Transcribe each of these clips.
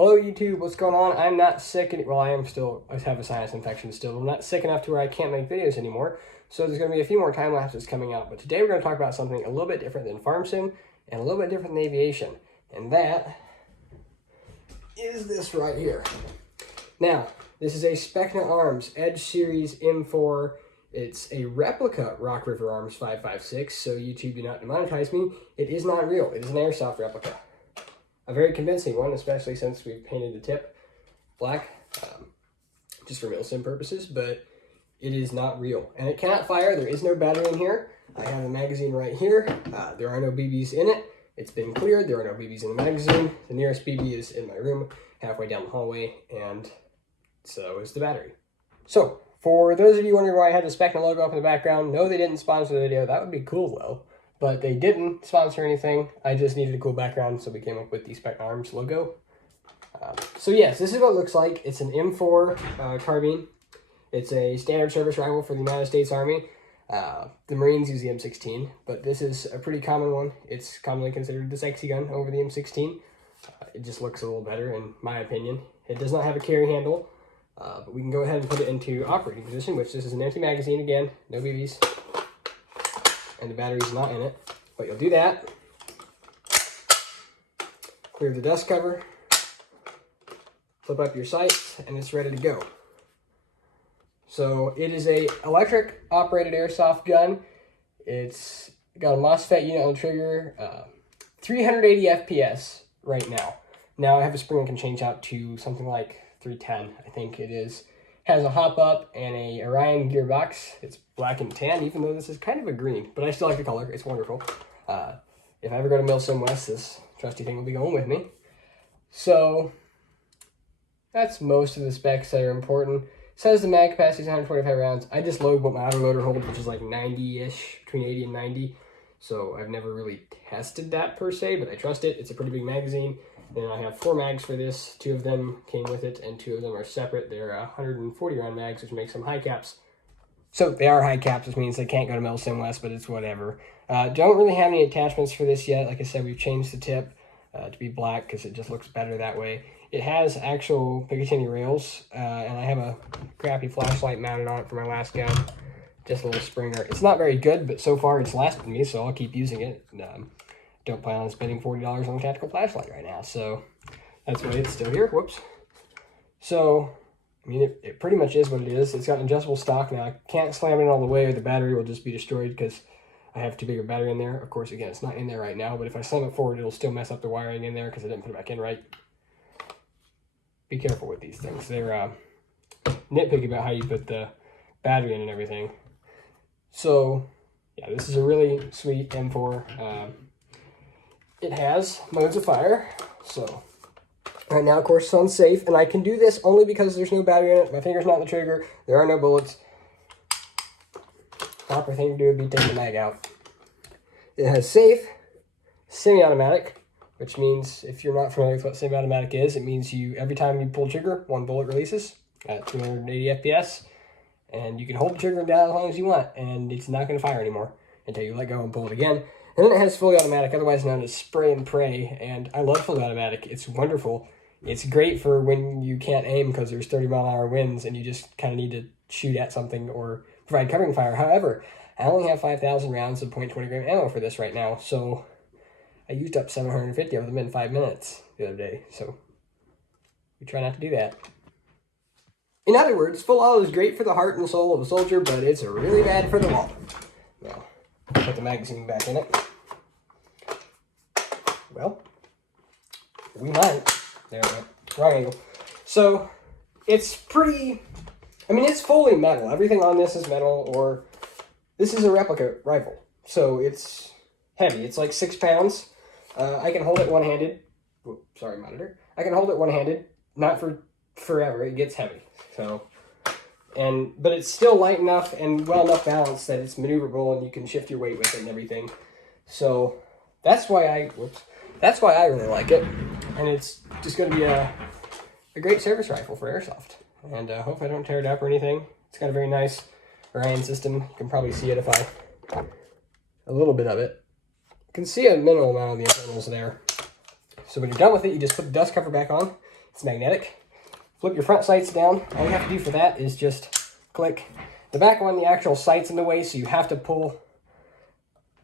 Hello YouTube, what's going on? I'm not sick, well I have a sinus infection still. I'm not sick enough to where I can't make videos anymore, so there's going to be a few more time lapses coming out. But today we're going to talk about something a little bit different than farm sim and a little bit different than aviation. And that is this right here. Now, this is a Specna Arms Edge Series M4. It's a replica Rock River Arms 5.56, so YouTube do not demonetize me. It is not real. It is an airsoft replica. A very convincing one, especially since we've painted the tip black, just for mil-sim purposes, but it is not real. And it cannot fire. There is no battery in here. I have the magazine right here. There are no BBs in it. It's been cleared. There are no BBs in the magazine. The nearest BB is in my room, halfway down the hallway, and so is the battery. So, for those of you wondering why I had the Specna logo up in the background, no, they didn't sponsor the video. That would be cool, though. But they didn't sponsor anything. I just needed a cool background, so we came up with the Specna Arms logo. So yes, this is what it looks like. It's an M4 carbine. It's a standard service rifle for the United States Army. The Marines use the M16, but this is a pretty common one. It's commonly considered the sexy gun over the M16. It just looks a little better, in my opinion. It does not have a carry handle, but we can go ahead and put it into operating position, which this is an empty magazine again, no BBs. And the battery's not in it, but you'll do that. Clear the dust cover, flip up your sights, and it's ready to go. So it is a electric operated airsoft gun. It's got a MOSFET unit on the trigger, 380 FPS right now. Now I have a spring I can change out to something like 310, I think it is. Has a hop up and a Orion gearbox. It's black and tan, even though this is kind of a green, but I still like the color. It's wonderful. If I ever go to Mil-Sim West, this trusty thing will be going with me. So that's most of the specs that are important. It says the mag capacity is 125 rounds. I just load what my autoloader holds, which is like 90-ish, between 80 and 90. So I've never really tested that per se, but I trust it. It's a pretty big magazine. Then I have 4 mags for this. 2 of them came with it, and 2 of them are separate. They're 140 round mags, which makes them high caps. So they are high caps, which means they can't go to Mil-Sim West, but it's whatever. Don't really have any attachments for this yet. Like I said, we've changed the tip to be black because it just looks better that way. It has actual Picatinny rails, and I have a crappy flashlight mounted on it for my last gun. Just a little Springer. It's not very good, but so far it's lasted me, so I'll keep using it. Don't plan on spending $40 on a tactical flashlight right now, so that's why it's still here. Whoops. So, I mean, it pretty much is what it is. It's got an adjustable stock now. I can't slam it all the way or the battery will just be destroyed because I have too big a battery in there. Of course, again, it's not in there right now, but if I slam it forward, it'll still mess up the wiring in there because I didn't put it back in right. Be careful with these things. They're nitpicky about how you put the battery in and everything. So, yeah, this is a really sweet M4. It has modes of fire, so right now, of course, it's unsafe, and I can do this only because there's no battery in it. My finger's not on the trigger. There are no bullets. Proper thing to do would be take the mag out. It has safe, semi-automatic, which means if you're not familiar with what semi-automatic is, it means every time you pull the trigger, 1 bullet releases at 280 FPS, and you can hold the trigger down as long as you want, and it's not going to fire anymore until you let go and pull it again. And then it has fully automatic, otherwise known as spray and pray, and I love fully automatic. It's wonderful. It's great for when you can't aim because there's 30-mile-an-hour winds and you just kind of need to shoot at something or provide covering fire. However, I only have 5,000 rounds of .20 gram ammo for this right now, so I used up 750 of them in 5 minutes the other day, so we try not to do that. In other words, full auto is great for the heart and soul of a soldier, but it's really bad for the wallet. Now, put the magazine back in it. Well, we might. There we go. Wrong angle. So, it's pretty... I mean, it's fully metal. Everything on this is metal, or... This is a replica rifle. So, it's heavy. It's like 6 pounds. I can hold it one-handed. Whoop, sorry, monitor. I can hold it one-handed. Not for forever. It gets heavy. So... But it's still light enough and well enough balanced that it's maneuverable and you can shift your weight with it and everything. So that's why I really like it. And it's just going to be a great service rifle for airsoft. And hopefully I don't tear it up or anything. It's got a very nice Orion system. You can probably see it if a little bit of it. You can see a minimal amount of the internals there. So when you're done with it, you just put the dust cover back on. It's magnetic. Flip your front sights down. All you have to do for that is just click. The back one, the actual sight's in the way, so you have to pull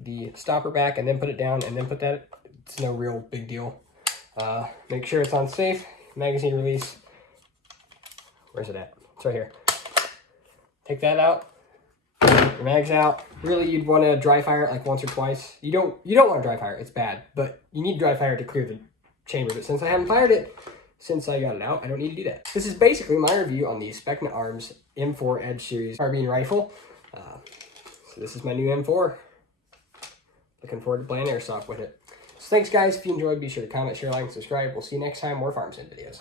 the stopper back and then put it down and then put that. It's no real big deal. Make sure it's on safe. Magazine release. Where's it at? It's right here. Take that out. Your mag's out. Really, you'd want to dry fire it like once or twice. You don't want to dry fire it. It's bad, but you need dry fire to clear the chamber. But since I haven't fired it since I got it out, I don't need to do that. This is basically my review on the Specks Arms M4 Edge Series carbine rifle. So this is my new M4. Looking forward to playing airsoft with it. So thanks, guys. If you enjoyed, be sure to comment, share, like, and subscribe. We'll see you next time. More Farm Sim videos.